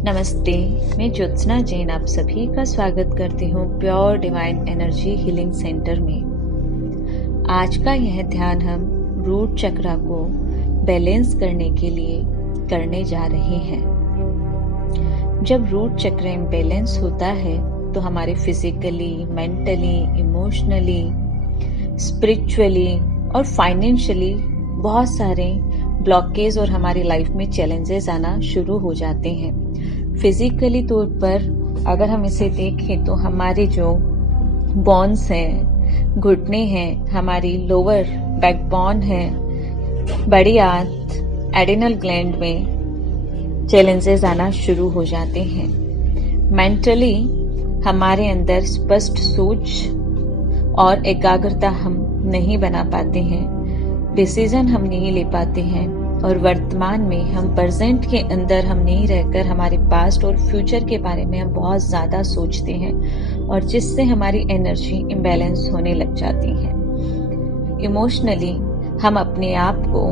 नमस्ते, मैं ज्योत्सना जैन आप सभी का स्वागत करती हूँ pure divine energy healing centre में। आज का यह ध्यान हम रूट चक्रा को बैलेंस करने के लिए करने जा रहे हैं। जब रूट चक्र इम्बैलेंस होता है तो हमारे फिजिकली, मेंटली, इमोशनली, स्पिरिचुअली और फाइनेंशियली बहुत सारे ब्लॉकेज और हमारी लाइफ में चैलेंजेस आना शुरू हो जाते हैं। फिजिकली तौर पर अगर हम इसे देखें तो हमारे जो बोन्स हैं, घुटने हैं, हमारी लोअर बैकबोन है, बड़ी आंत, एडिनल ग्लैंड में चैलेंजेस आना शुरू हो जाते हैं। मेंटली हमारे अंदर स्पष्ट सोच और एकाग्रता हम नहीं बना पाते हैं, डिसीजन हम नहीं ले पाते हैं और वर्तमान में हम प्रेजेंट के अंदर हम नहीं रहकर हमारे पास्ट और फ्यूचर के बारे में हम बहुत ज्यादा सोचते हैं और जिससे हमारी एनर्जी इम्बैलेंस होने लग जाती है। इमोशनली हम अपने आप को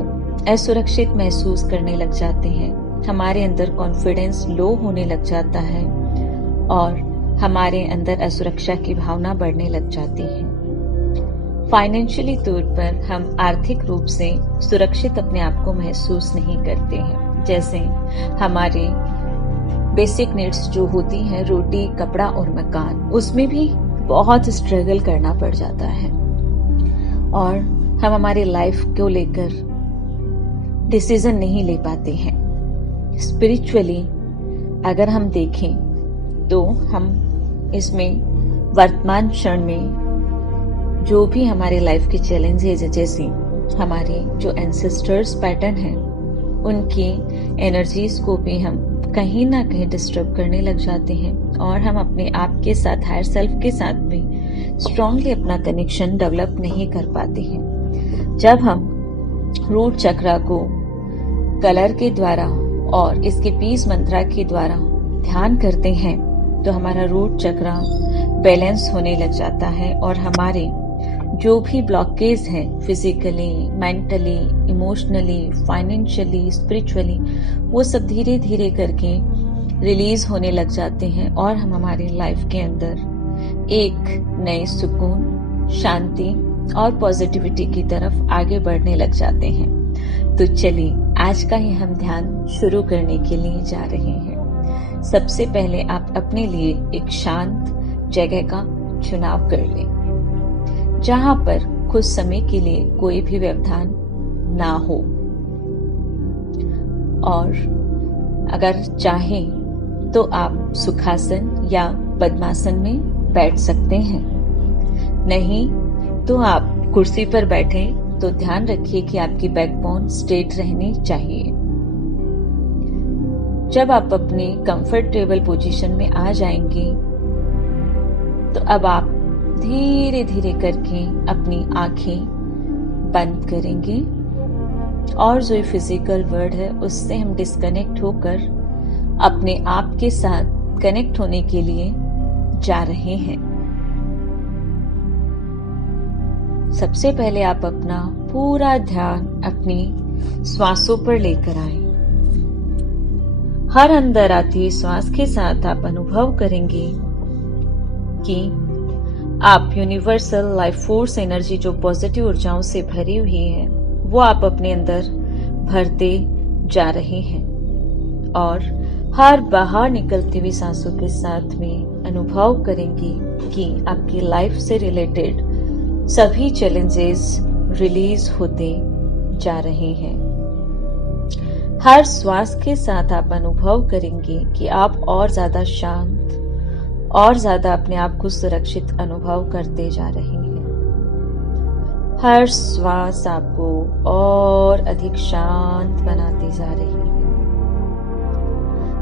असुरक्षित महसूस करने लग जाते हैं, हमारे अंदर कॉन्फिडेंस लो होने लग जाता है और हमारे अंदर असुरक्षा की भावना बढ़ने लग जाती है। फाइनेंशियली तौर पर हम आर्थिक रूप से सुरक्षित अपने आप को महसूस नहीं करते हैं, जैसे हमारे बेसिक नीड्स जो होती हैं, रोटी, कपड़ा और मकान, उसमें भी बहुत स्ट्रगल करना पड़ जाता है और हम हमारी लाइफ को लेकर डिसीजन नहीं ले पाते हैं। स्पिरिचुअली अगर हम देखें तो हम इसमें वर्तमान क्षण में जो भी हमारे लाइफ के चैलेंजेस है, जैसे हमारे जो एंसेस्टर्स पैटर्न हैं, उनकी एनर्जीज को भी हम कहीं ना कहीं डिस्टर्ब करने लग जाते हैं और हम अपने आप के साथ, हायर सेल्फ के साथ भी स्ट्रांगली अपना कनेक्शन डेवलप नहीं कर पाते हैं। जब हम रूट चक्रा को कलर के द्वारा और इसके पीस मंत्रा के द्वारा ध्यान करते हैं तो हमारा रूट चक्रा बैलेंस होने लग जाता है और हमारे जो भी ब्लॉकेज हैं, physically, mentally, emotionally, financially, spiritually, वो सब धीरे धीरे करके रिलीज होने लग जाते हैं और हम हमारी लाइफ के अंदर एक नए सुकून, शांति और पॉजिटिविटी की तरफ आगे बढ़ने लग जाते हैं। तो चलिए आज का ही हम ध्यान शुरू करने के लिए जा रहे हैं। सबसे पहले आप अपने लिए एक शांत जगह का चुनाव कर लें, जहां पर कुछ समय के लिए कोई भी व्यवधान ना हो और अगर चाहें तो आप सुखासन या पद्मासन में बैठ सकते हैं। नहीं तो आप कुर्सी पर बैठें तो ध्यान रखिए कि आपकी बैकबोन स्ट्रेट रहनी चाहिए। जब आप अपने कंफर्टेबल पोजीशन में आ जाएंगे तो अब आप धीरे धीरे करके अपनी आंखें बंद करेंगे और जो फिजिकल वर्ल्ड है उससे हम डिस्कनेक्ट होकर अपने आप के साथ कनेक्ट होने के लिए जा रहे हैं। सबसे पहले आप अपना पूरा ध्यान अपनी श्वासों पर लेकर आए। हर अंदर आती श्वास के साथ आप अनुभव करेंगे कि आप यूनिवर्सल लाइफ फोर्स एनर्जी जो पॉजिटिव ऊर्जाओं से भरी हुई है वो आप अपने अंदर भरते जा रहे हैं और हर बाहर निकलती हुई सांसों के साथ में अनुभव करेंगे कि आपकी लाइफ से रिलेटेड सभी चैलेंजेस रिलीज होते जा रहे हैं। हर श्वास के साथ आप अनुभव करेंगे कि आप और ज्यादा शांत और ज्यादा अपने आप को सुरक्षित अनुभव करते जा रहे हैं। हर श्वास आपको और अधिक शांत बनाती जा रही है।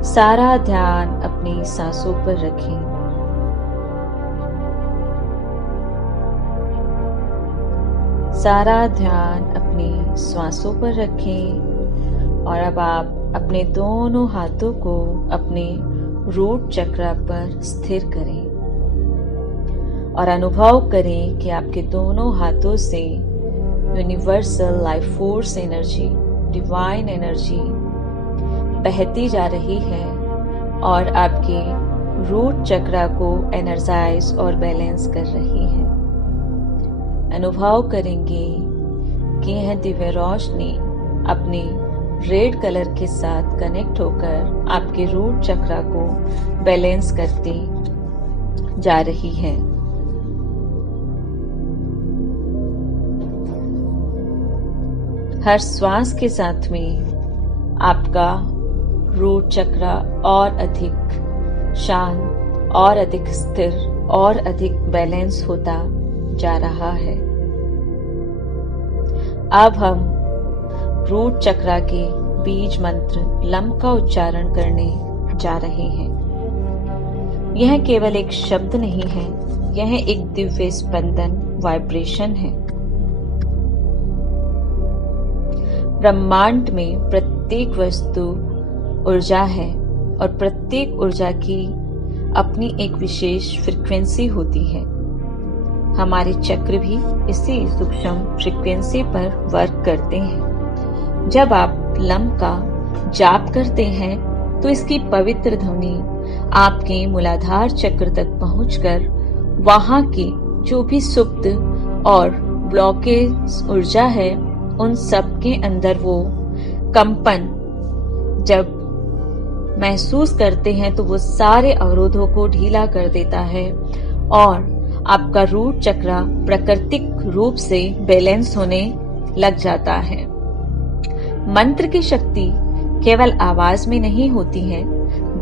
सारा ध्यान अपनी सांसों पर रखें। सारा ध्यान अपनी श्वासों पर रखें और अब आप अपने दोनों हाथों को अपने रूट चक्र पर स्थिर करें और अनुभव करें कि आपके दोनों हाथों से universal life force energy, divine energy बहती जा रही है और आपके रूट चक्रा को एनर्जाइज और बैलेंस कर रही है। अनुभव करेंगे कि यह दिव्य रोशनी अपने रेड कलर के साथ कनेक्ट होकर आपके रूट चक्रा को बैलेंस करती जा रही है। हर श्वास के साथ में आपका रूट चक्रा और अधिक शांत और अधिक स्थिर और अधिक बैलेंस होता जा रहा है। अब हम रूट चक्रा के बीज मंत्र लम का उच्चारण करने जा रहे हैं। यह केवल एक शब्द नहीं है, यह एक दिव्य स्पंदन वाइब्रेशन है। ब्रह्मांड में प्रत्येक वस्तु ऊर्जा है और प्रत्येक ऊर्जा की अपनी एक विशेष फ्रीक्वेंसी होती है। हमारे चक्र भी इसी सूक्ष्म फ्रीक्वेंसी पर वर्क करते हैं। जब आप लम का जाप करते हैं तो इसकी पवित्र ध्वनि आपके मूलाधार चक्र तक पहुंचकर वहां की जो भी सुप्त और ब्लॉकेज ऊर्जा है उन सब के अंदर वो कंपन जब महसूस करते हैं तो वो सारे अवरोधों को ढीला कर देता है और आपका रूट चक्रा प्राकृतिक रूप से बैलेंस होने लग जाता है। मंत्र की शक्ति केवल आवाज में नहीं होती है,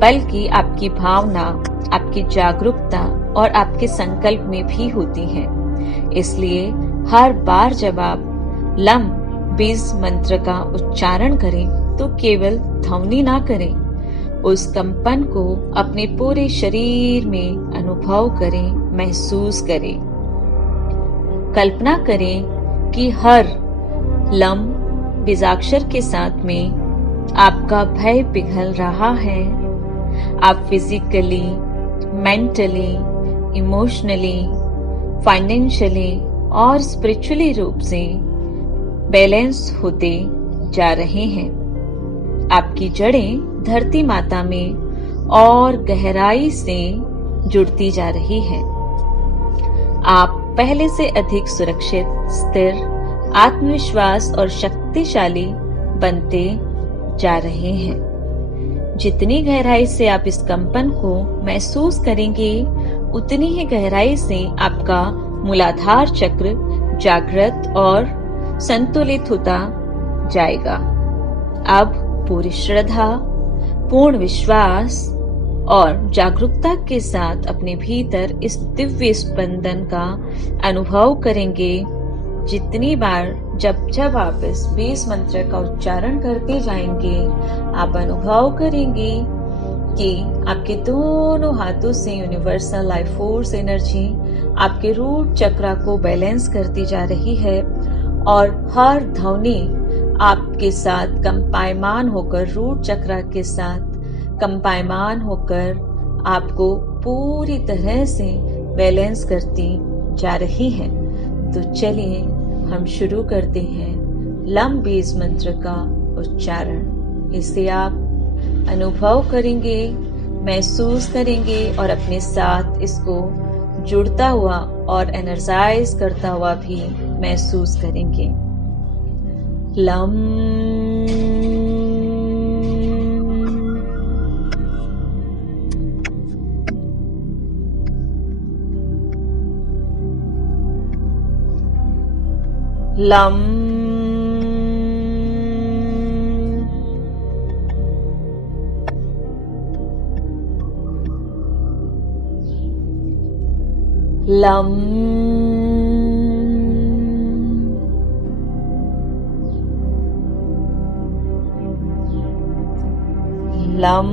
बल्कि आपकी भावना, आपकी जागरूकता और आपके संकल्प में भी होती है। इसलिए हर बार जब आप लम बीज मंत्र का उच्चारण करें तो केवल ध्वनि ना करें, उस कंपन को अपने पूरे शरीर में अनुभव करें, महसूस करें। कल्पना करें कि हर लम बीजाक्षर के साथ में आपका भय पिघल रहा है। आप फिजिकली, मेंटली, इमोशनली, फाइनेंशियली और स्पिरिचुअली रूप से बैलेंस होते जा रहे हैं। आपकी जड़ें धरती माता में और गहराई से जुड़ती जा रही है। आप पहले से अधिक सुरक्षित, स्थिर, आत्मविश्वास और शक्तिशाली बनते जा रहे हैं। जितनी गहराई से आप इस कंपन को महसूस करेंगे, उतनी ही गहराई से आपका मूलाधार चक्र जागृत और संतुलित होता जाएगा। अब पूरी श्रद्धा, पूर्ण विश्वास और जागरूकता के साथ अपने भीतर इस दिव्य स्पंदन का अनुभव करेंगे। जितनी बार जब आप इस बीज मंत्र का उच्चारण करते जाएंगे, आप अनुभव करेंगे कि आपके दोनों हाथों से यूनिवर्सल लाइफ फोर्स एनर्जी आपके रूट चक्रा को बैलेंस करती जा रही है और हर ध्वनि आपके साथ कंपायमान होकर, रूट चक्रा के साथ कंपायमान होकर आपको पूरी तरह से बैलेंस करती जा रही है। तो चलिए हम शुरू करते हैं लम बीज मंत्र का उच्चारण। इसे आप अनुभव करेंगे, महसूस करेंगे और अपने साथ इसको जुड़ता हुआ और एनर्जाइज करता हुआ भी महसूस करेंगे। Lump lump lump lump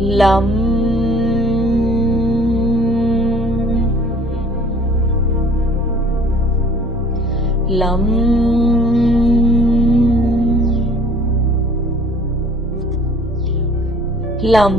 lump lump lump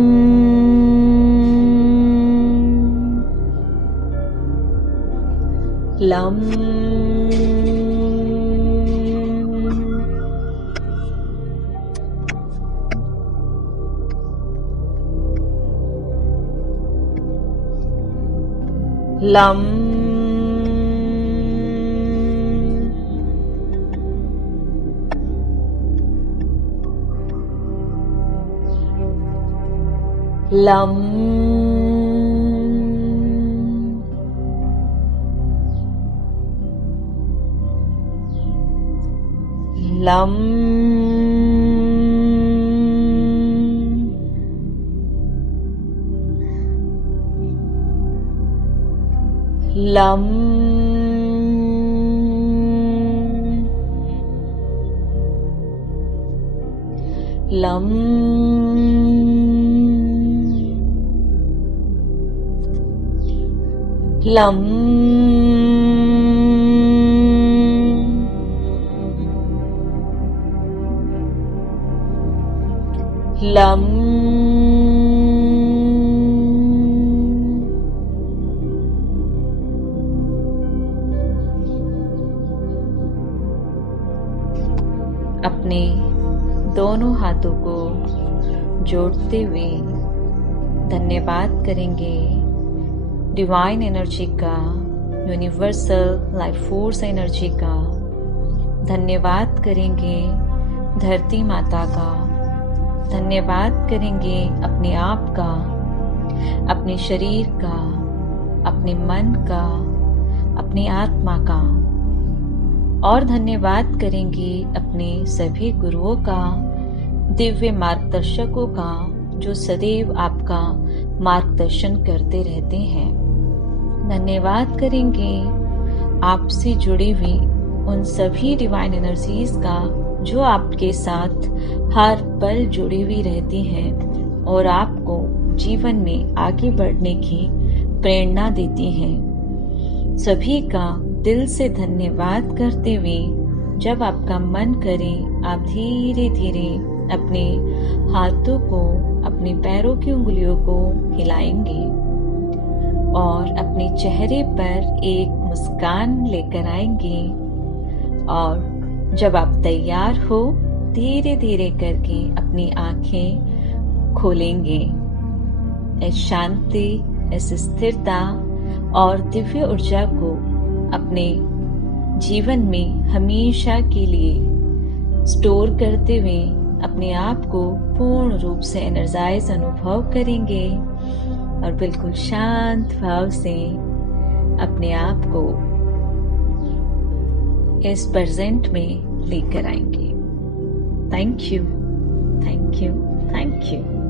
लं लं लं लं लं लं लं लं अपने दोनों हाथों को जोड़ते हुए धन्यवाद करेंगे डिवाइन एनर्जी का, यूनिवर्सल लाइफ फोर्स एनर्जी का। धन्यवाद करेंगे धरती माता का। धन्यवाद करेंगे अपने आप का, अपने शरीर का, अपने मन का, अपनी आत्मा का। और धन्यवाद करेंगे अपने सभी गुरुओं का, दिव्य मार्गदर्शकों का, जो सदैव आपका मार्गदर्शन करते रहते हैं। धन्यवाद करेंगे आपसे जुड़ी हुई उन सभी डिवाइन एनर्जीज का जो आपके साथ हर पल जुड़ी हुई रहती हैं और आपको जीवन में आगे बढ़ने की प्रेरणा देती हैं। सभी का दिल से धन्यवाद करते हुए जब आपका मन करे आप धीरे धीरे अपने हाथों को, अपने पैरों की उंगलियों को हिलाएंगे और अपने चेहरे पर एक मुस्कान लेकर आएंगे। और जब आप तैयार हो धीरे धीरे करके अपनी आंखें खोलेंगे। इस शांति, इस स्थिरता और दिव्य ऊर्जा को अपने जीवन में हमेशा के लिए स्टोर करते हुए अपने आप को पूर्ण रूप से एनर्जाइज अनुभव करेंगे और बिल्कुल शांत भाव से अपने आप को इस प्रेजेंट में लेकर आएंगे। Thank you, thank you, thank you.